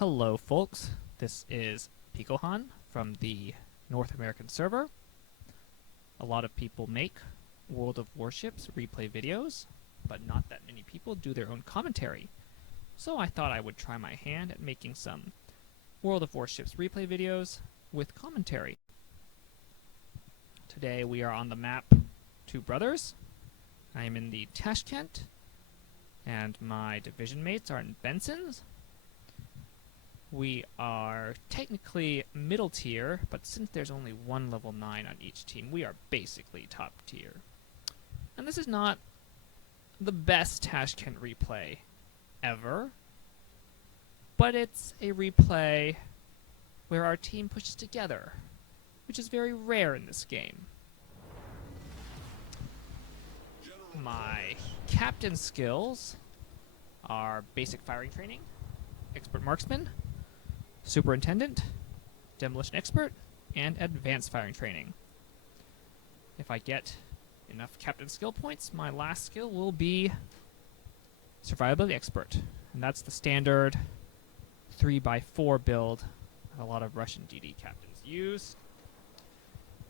Hello folks, this is Picohan from the North American server. A lot of people make World of Warships replay videos, but not that many people do their own commentary. So I thought I would try my hand at making some World of Warships replay videos with commentary. Today we are on the map Two Brothers. I am in the Tashkent, and my division mates are in Benson's. We are technically middle tier, but since there's only one level 9 on each team, we are basically top tier. And this is not the best Tashkent replay ever, but it's a replay where our team pushes together, which is very rare in this game. My captain skills are basic firing training, expert marksman, superintendent, demolition expert, and advanced firing training. If I get enough captain skill points, my last skill will be survivability expert, and that's the standard 3x4 build that a lot of Russian DD captains use.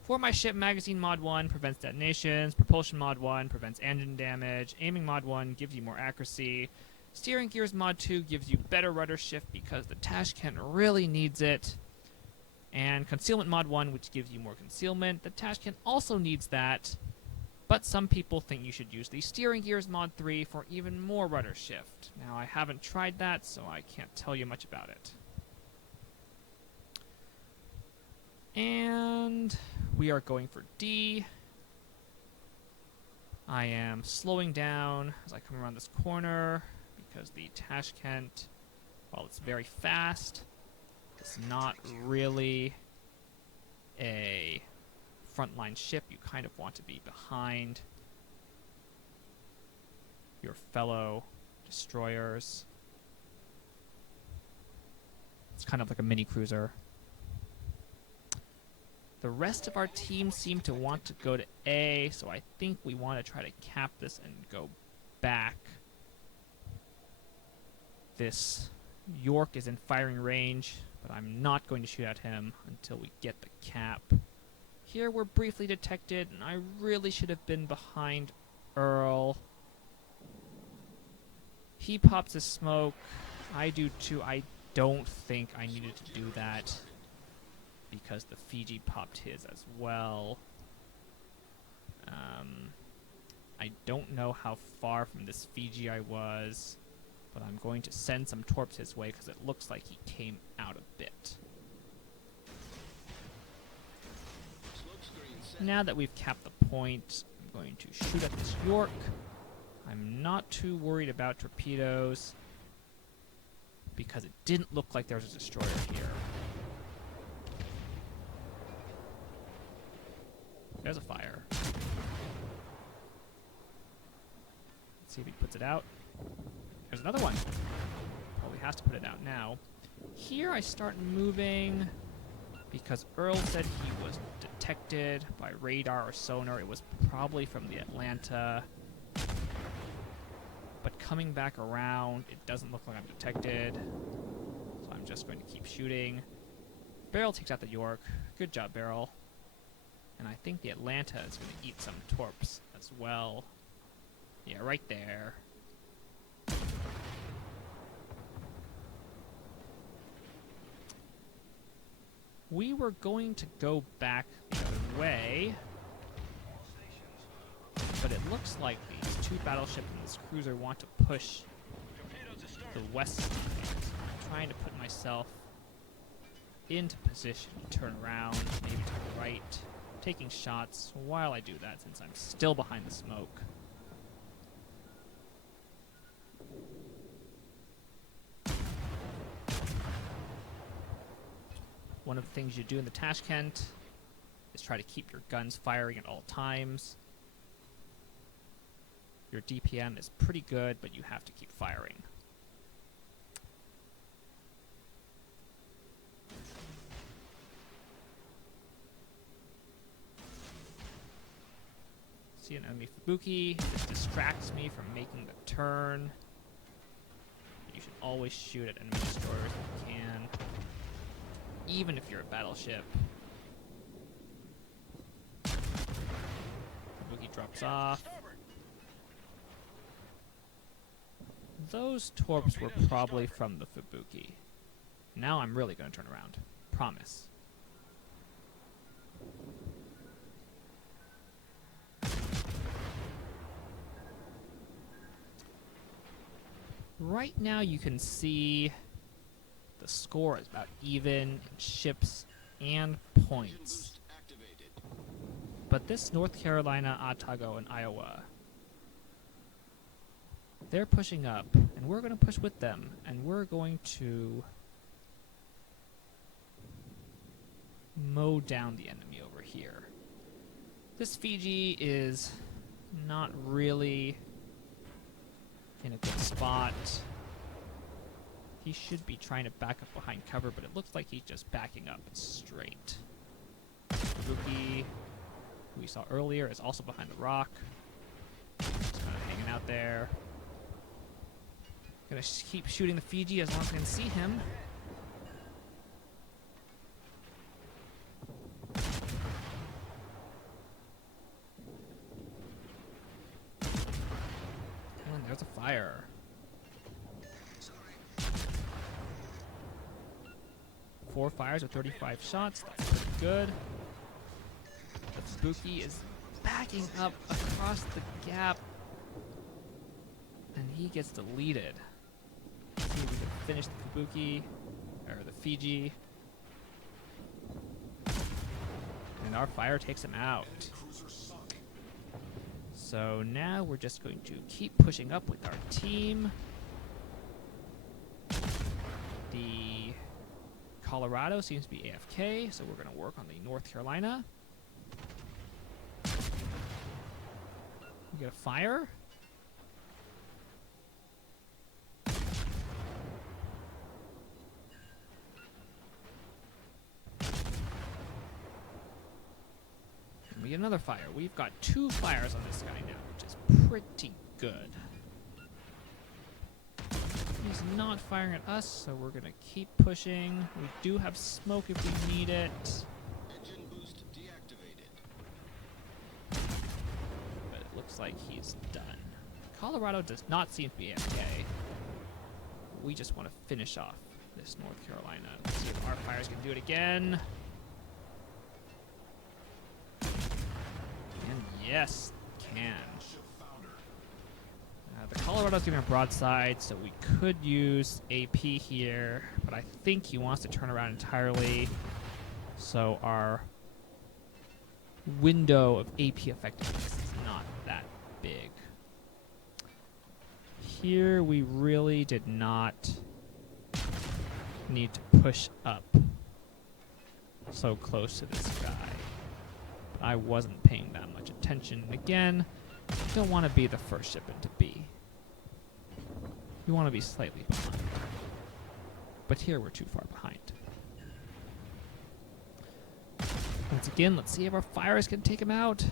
For my ship, magazine mod 1 prevents detonations, propulsion mod 1 prevents engine damage, aiming mod 1 gives you more accuracy, steering gears mod 2 gives you better rudder shift because the Tashkent really needs it, and concealment mod 1 which gives you more concealment. The Tashkent also needs that, but some people think you should use the steering gears mod 3 for even more rudder shift. Now I haven't tried that, so I can't tell you much about it. And we are going for D. I am slowing down as I come around this corner because the Tashkent, while it's very fast, is not really a frontline ship. You kind of want to be behind your fellow destroyers. It's kind of like a mini cruiser. The rest of our team seem to want to go to A, so I think we want to try to cap this and go back. This York is in firing range, but I'm not going to shoot at him until we get the cap. Here we're briefly detected, and I really should have been behind Earl. He pops his smoke. I do too. I don't think I needed to do that, because the Fiji popped his as well. I don't know how far from this Fiji I was, but I'm going to send some torps his way because it looks like he came out a bit. Now that we've capped the point, I'm going to shoot at this York. I'm not too worried about torpedoes because it didn't look like there was a destroyer here. There's a fire. Let's see if he puts it out. There's another one. Probably has to put it out now. Here I start moving because Earl said he was detected by radar or sonar. It was probably from the Atlanta. But coming back around, it doesn't look like I'm detected. So I'm just going to keep shooting. Barrel takes out the York. Good job, Barrel. And I think the Atlanta is going to eat some torps as well. Yeah, right there. We were going to go back the other way, but it looks like these two battleships and this cruiser want to push the west side. So I'm trying to put myself into position to turn around, maybe to the right, taking shots while I do that since I'm still behind the smoke. One of the things you do in the Tashkent is try to keep your guns firing at all times. Your DPM is pretty good, but you have to keep firing. See an enemy Fubuki. This distracts me from making the turn. You should always shoot at enemy destroyers if you can, even if you're a battleship. Fubuki drops off. Those torps were probably from the Fubuki. Now I'm really going to turn around. Promise. Right now you can see the score is about even in ships and points. But this North Carolina, Otago, and Iowa, they're pushing up, and we're going to push with them, and we're going to mow down the enemy over here. This Fiji is not really in a good spot. He should be trying to back up behind cover, but it looks like he's just backing up straight. Fubuki, who we saw earlier, is also behind the rock. Just kind of hanging out there. Gonna keep shooting the Fiji as long as I can see him. And there's a fire. 4 fires with 35 shots. That's pretty good. The Fubuki is backing up across the gap, and he gets deleted. Let's see if we can finish the Fubuki, or the Fiji. And our fire takes him out. So now we're just going to keep pushing up with our team. The Colorado seems to be AFK, so we're going to work on the North Carolina. We get a fire. And we get another fire. We've got 2 fires on this guy now, which is pretty good. He's not firing at us, so we're going to keep pushing. We do have smoke if we need it. Engine boost deactivated. But it looks like he's done. Colorado does not seem to be AFK. We just want to finish off this North Carolina. Let's see if our fires can do it again. And yes, can. The Colorado's giving a broadside, so we could use AP here, but I think he wants to turn around entirely. So our window of AP effectiveness is not that big. Here we really did not need to push up so close to this guy. But I wasn't paying that much attention. Again, don't want to be the first ship into B. We want to be slightly behind. But here we're too far behind. Once again, let's see if our fires can take him out.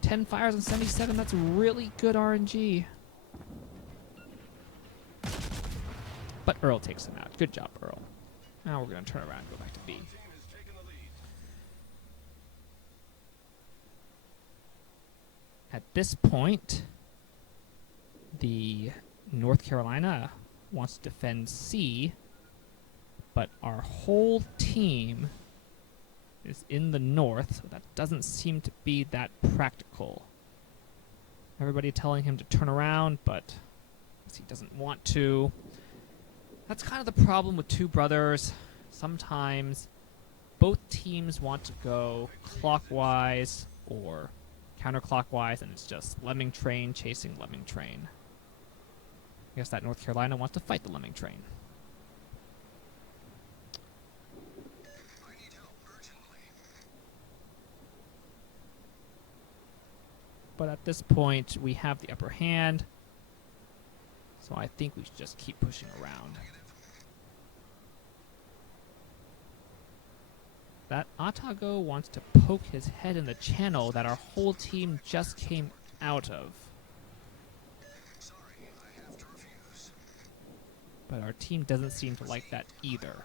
10 fires on 77, that's really good RNG. But Earl takes him out. Good job, Earl. Now we're going to turn around and go back to B. At this point, the North Carolina wants to defend C, but our whole team is in the north, so that doesn't seem to be that practical. Everybody telling him to turn around, but he doesn't want to. That's kind of the problem with two brothers. Sometimes both teams want to go clockwise or counterclockwise, and it's just Lemming train chasing Lemming train. I guess that North Carolina wants to fight the Lemming train. I need help urgently. But at this point, we have the upper hand, so I think we should just keep pushing around. That Otago wants to poke his head in the channel that our whole team just came out of. Sorry, I have to refuse. But our team doesn't seem to like that either.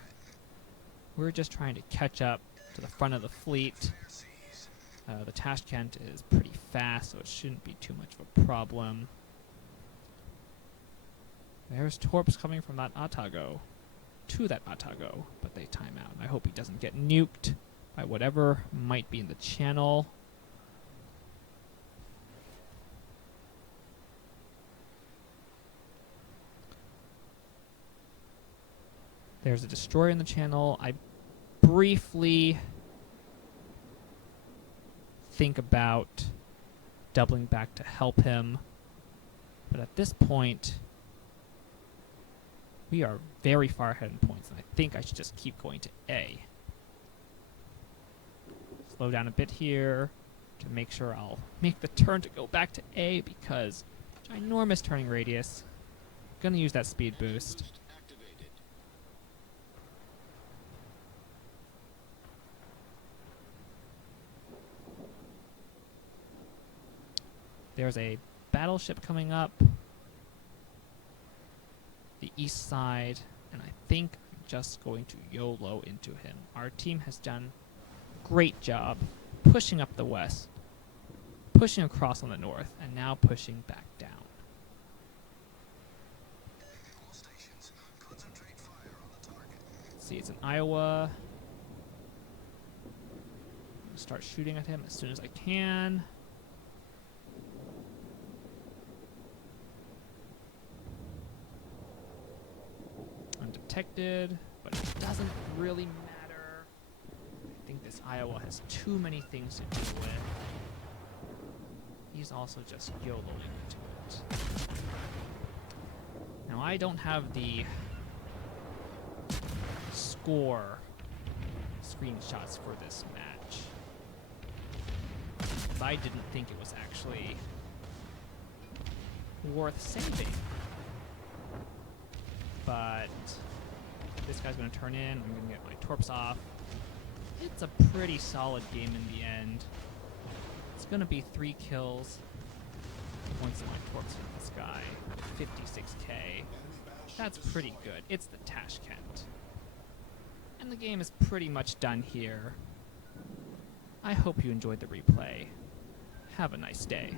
We're just trying to catch up to the front of the fleet. The Tashkent is pretty fast, so it shouldn't be too much of a problem. There's torps coming from that Atago. To that Atago, but they time out. I hope he doesn't get nuked by whatever might be in the channel. There's a destroyer in the channel. I briefly think about doubling back to help him, but at this point we are very far ahead in points, and I think I should just keep going to A. Slow down a bit here to make sure I'll make the turn to go back to A, because ginormous turning radius. Gonna use that speed boost. Activated. There's a battleship coming up the east side, and I think I'm just going to YOLO into him. Our team has done a great job pushing up the west, pushing across on the north, and now pushing back down. All stations, concentrate fire on the target. Let's see, it's in Iowa. I'm gonna start shooting at him as soon as I can. Undetected, but it doesn't really matter. I think this Iowa has too many things to deal with. He's also just YOLOing into it. Now I don't have the score screenshots for this match, because I didn't think it was actually worth saving. But this guy's going to turn in. I'm going to get my torps off. It's a pretty solid game in the end. It's going to be 3 kills. Once my torps hit this guy. 56k. That's pretty good. It's the Tashkent. And the game is pretty much done here. I hope you enjoyed the replay. Have a nice day.